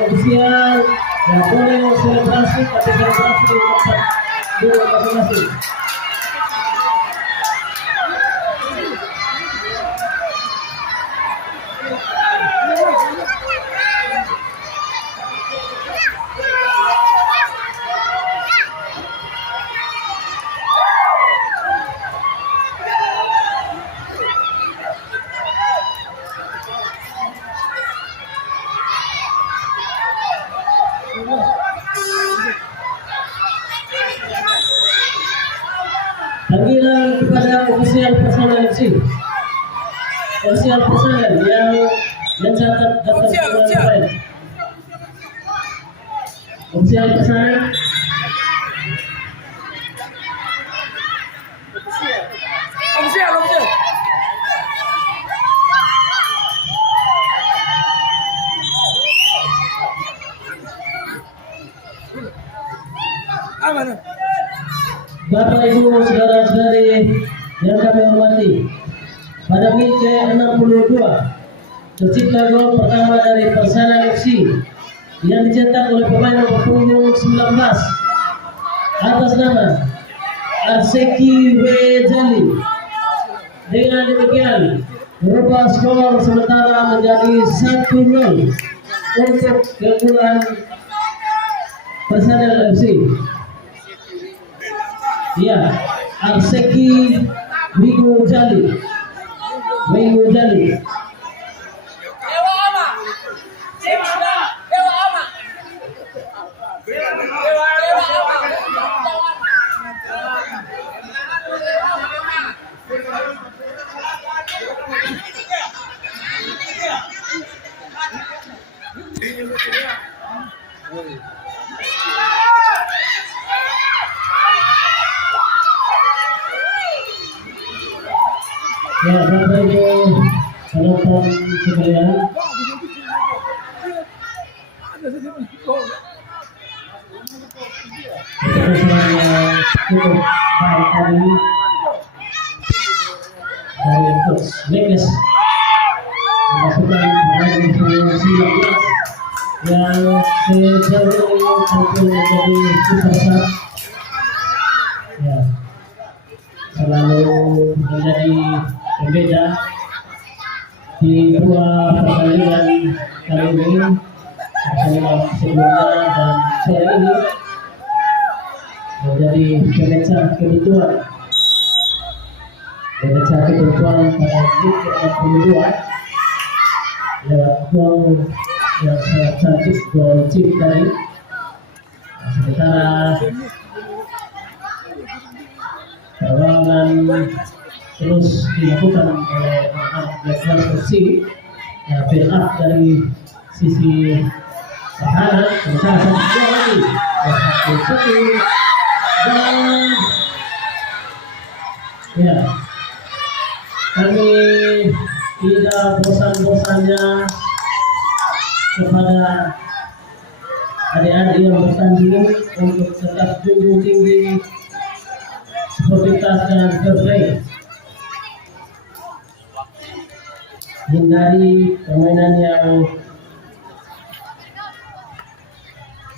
ofisial ya boleh selebrasi, tapi selebrasi di tempat dulu masing-masing. Panggilan kepada ofisial personal FC, ofisial personal yang mencatat daftar pemain. Ofisial personal, Official. Aman. Bapak Ibu saudara-saudari yang kami hormati, pada menit ke-62 tercipta gol pertama dari Persana FC yang dicetak oleh pemain nomor punggung 19 atas nama Arseki Wejali. Dengan demikian merubah skor sementara menjadi 1-0 untuk keunggulan Persana FC. Ya, Arseki Wejali. Ya, Bapak Ibu penonton sekalian, cukup baik tadi dari coach Lekes memasukkan pemain nomor 19 yang sejauh ini tampil menjadi super sub. Ya, selalu menjadi pembeda di dua pertandingan kali ini, pertandingan sebelumnya dan sore ini, menjadi pemecah kebutuhan pada menit ke-62 lewat gol yang sangat cantik, gol chip tadi. Sementara perlawanan terus dilakukan oleh Blackburn FC, ya, build up dari sisi pertahanan. Sementara satu lagi dan ya, kami tidak bosan-bosannya kepada adik-adik yang bertanding untuk tetap junjung tinggi sportivitas dan fair play, hindari permainan yang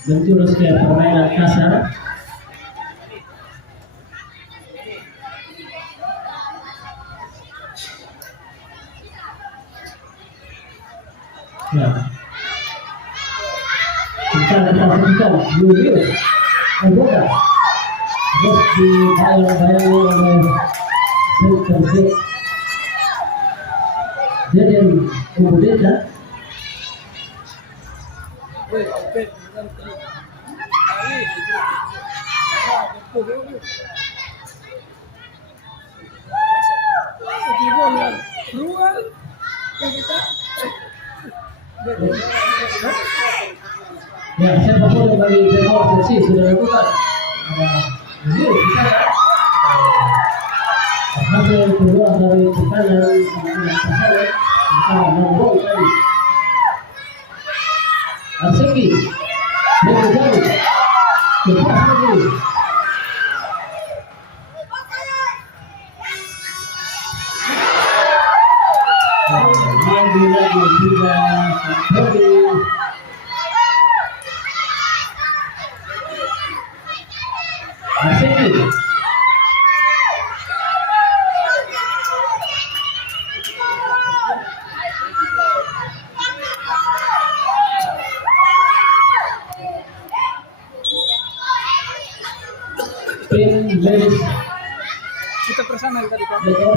menjurus ke permainan kasar. Ya. Kita saksikan Julius Anggota terus dibayang-bayangi oleh Center Z Jaden Umudeta. Ya, siapa pun bagi Beko Versi sudah lakukan. Ini bisa hasil keluar dari tekanan pasangan kita menggol tadi. Arsiki lebih jauh lepas lagi. Lagi tiga Bobby. Arsiki Pin Ladies Kita persana tadi kan. Beko.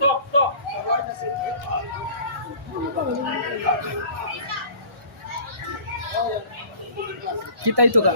Stop. Kita itu kak.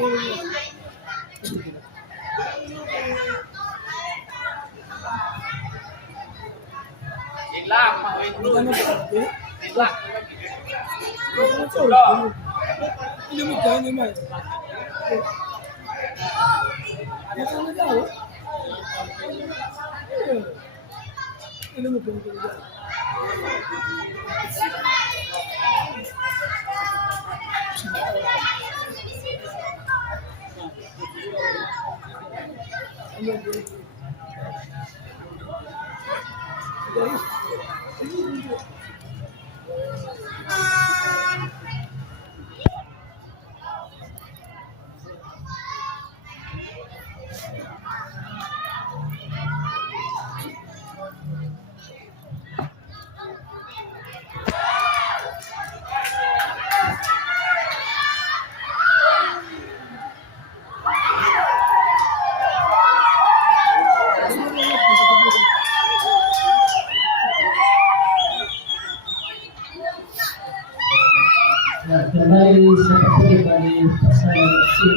Nah, kembali seperti bagi pasangan kecil.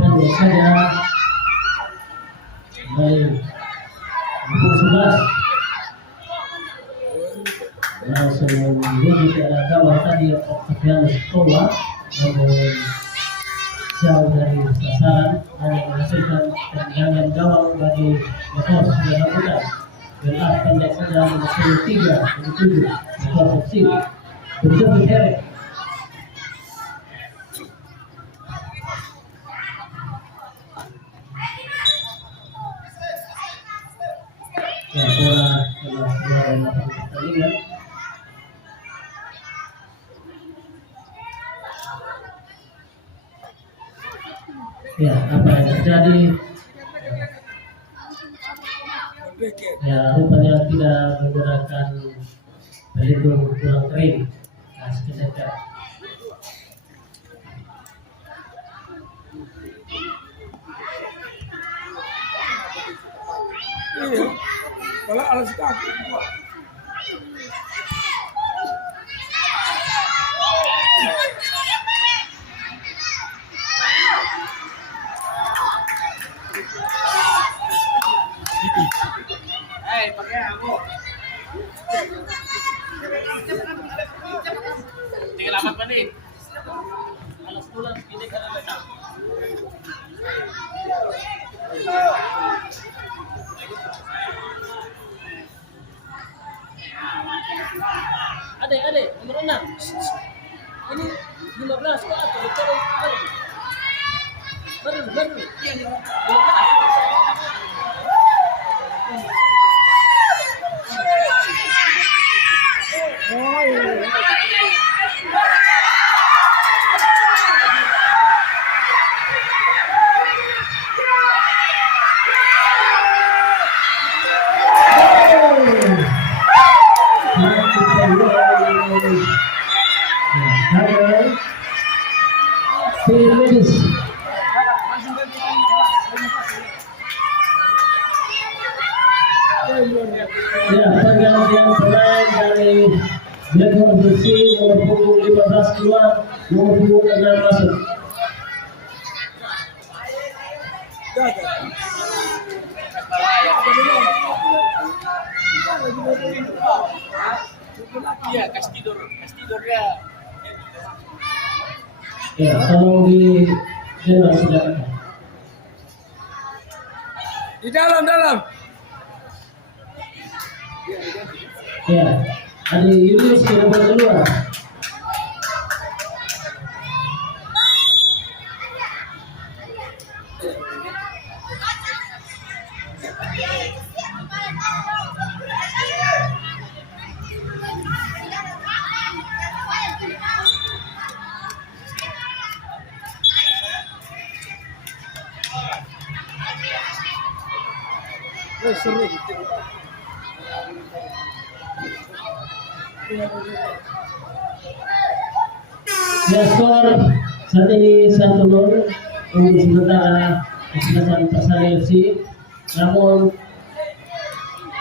Dan biasanya kembali pukul 11 langsung menuju ke arah gawang tadi Octavianus Kowa, namun jauh dari sasaran, hanya menghasilkan tendangan gawang bagi Lekor sudah lakukan. Belah pendek saja nomor 3 menuju Lekor Sepsi berjumpa Derek. Ya, bola telah keluar dari lapangan pertandingan. Ya, apa yang terjadi? Ya, rupanya tidak menggunakan pelindung kurang kering. Nah, seketika. Kalau alas kaki. Pakai aku. Tinggal 8 menit. Kalau 10 ini karena datang. Ade, nomor 6. Ini 15 ke atas, betul. Baru. 15. Ya, pergantian pemain dari Blackburn bersih nomor punggung 15 keluar, nomor punggung 6 masuk. Iya, kasih tidur ya. Ya, tolong di channel sudah ada. Di dalam. Ya, ada Yunus yang keluar. Ya, skor saat ini 1-0 untuk sementara kesuksesan Persada FC. Namun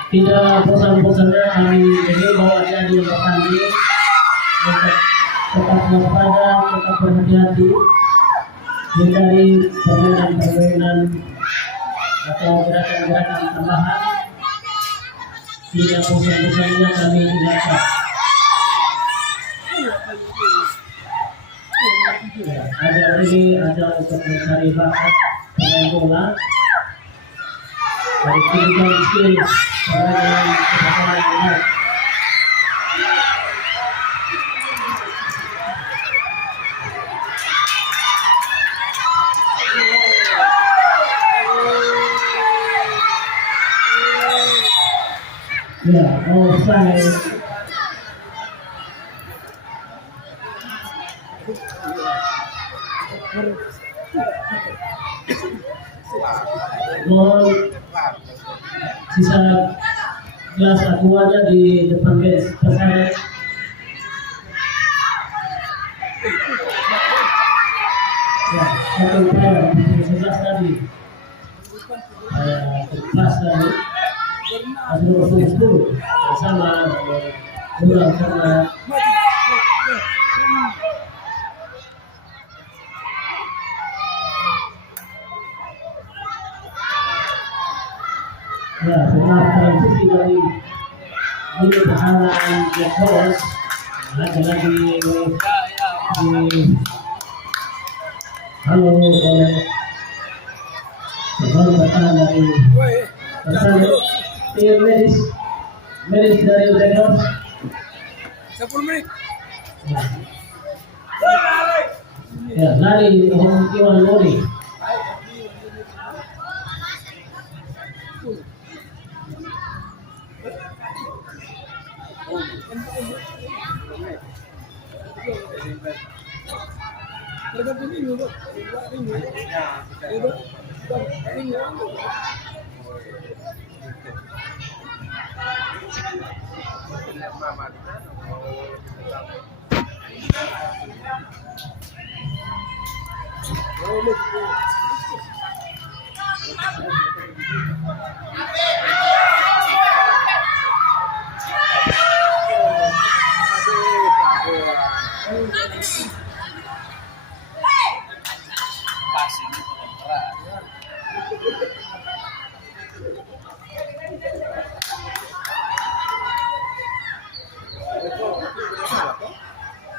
tidak bosan-bosannya kami ingin bahwa ada di kami untuk tetap waspada, tetap berhati-hati hindari permainan atau gerakan-gerakan tambahan. Tidak bosan-bosannya kami ingatkan. Ajar ini ajar untuk mencari bakat pemain bola dari pendidikan skill pemain yang baik. Ya, offside. Gol sisa gelas aquanya di depan base Persada. Ya, satu player 11 tadi pas dari nomor 10 bersama ulang karena ya, setelah transisi dari ini pertahanan Black Horse ada lagi di halo oleh sebuah pertahanan dari Persada tim medis dari Black Horse 10 menit. ya, lari Iwan Lori.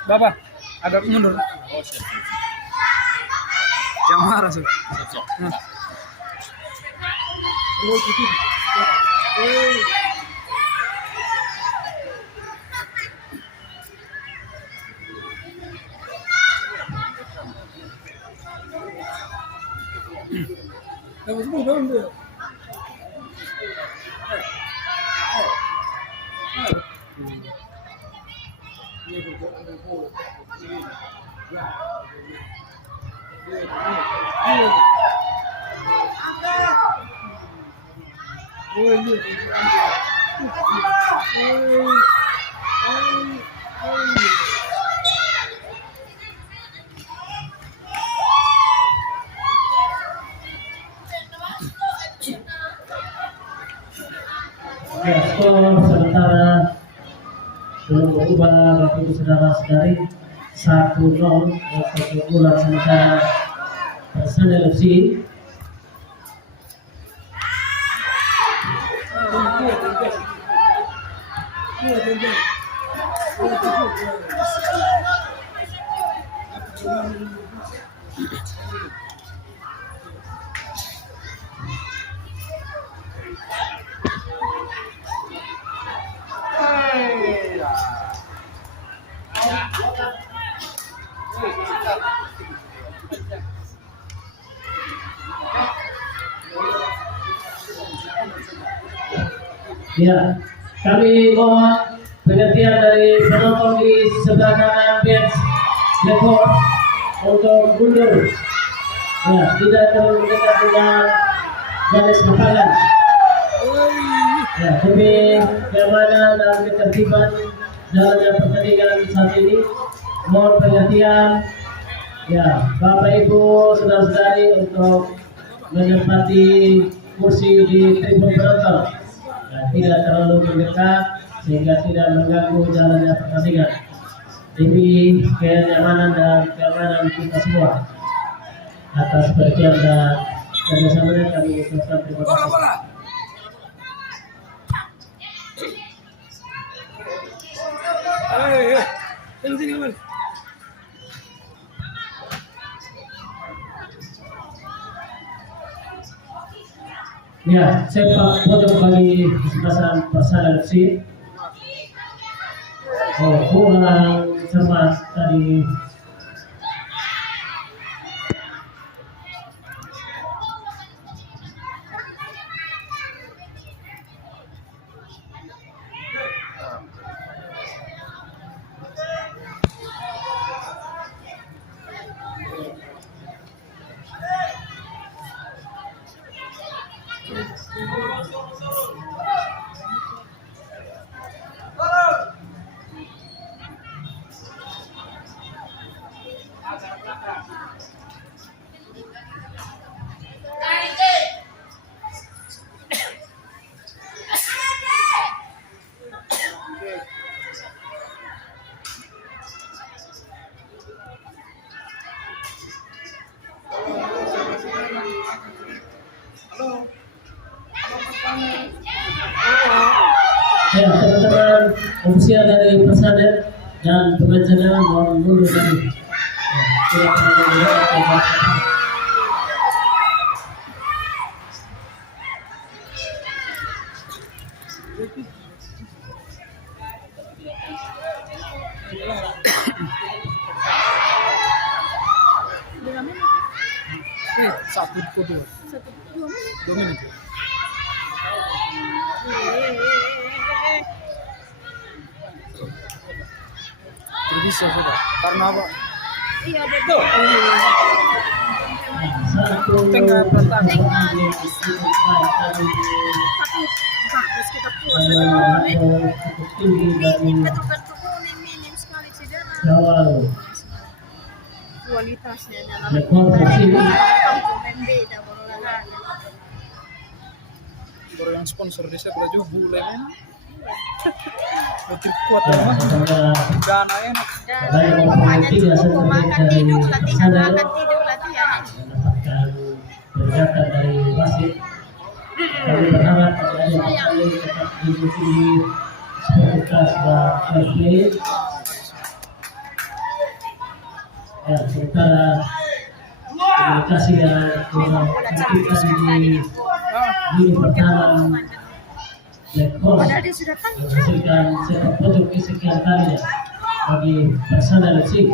Bapak, agak mundur. Oh, siap. Yang marah sih. Siap. Ya, skor sementara belum berubah Bapak Ibu saudara-saudari 1-0 untuk keunggulan sementara Persada FC. Ya, kami mohon pengertian dari penonton di sebelah kanan bench Lekor untuk mundur. Ya, tidak terlalu dekat dengan garis lapangan. Ya, demi keamanan dan ketertiban jalannya pertandingan saat ini, mohon pengertian. Ya, Bapak Ibu saudara-saudari untuk menempati kursi di tribun penonton. Tidak terlalu mendekat sehingga tidak mengganggu jalannya pertandingan demi kenyamanan dan keamanan kita semua. Atas perhatian dan kerjasamanya kami ucapkan terima kasih. Ya, sepak pojok bagi kesebelasan Persada FC. Oh, kurang cermat tadi. Ya, teman-teman ofisial dari Persada dan pemain cadangan mohon mundur tadi. Ya, tidak terlalu dekat. Satu dua menit. Bisa sudah. Karena apa? Iya betul. Satu Tengah pertandingan. Bagus kita puas tinggi dari minim sekali cedera. Jawa. Kualitasnya Lekor FC. pemain beda berolahraga. Baru yang sponsor desa sudah juga bule men. Lebih kuat Ya, memang. sementara Dana enak. Dan pokoknya cukup makan tidur latihan latihan. mendapatkan peringatan dari wasit. Kami berharap adanya kembali tetap diikuti sportivitas dan fair play. Ya, sementara komunikasi yang kurang komunikasi di pertahanan Lekor Padahal dia sudah tancap. menghasilkan sepak pojok kesekian kalinya bagi Persada FC.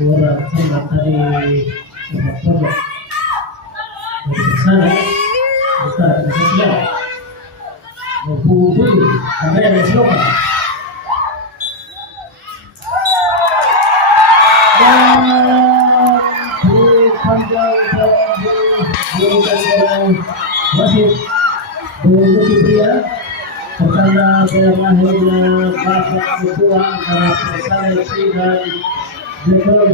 kurang cermat dari sepak bola dari sana kita sosial maupun ada yang silakan dan panjang wasit Bukit Pria bersama dalam akhirnya babak kedua antara Persela FC dan Jepang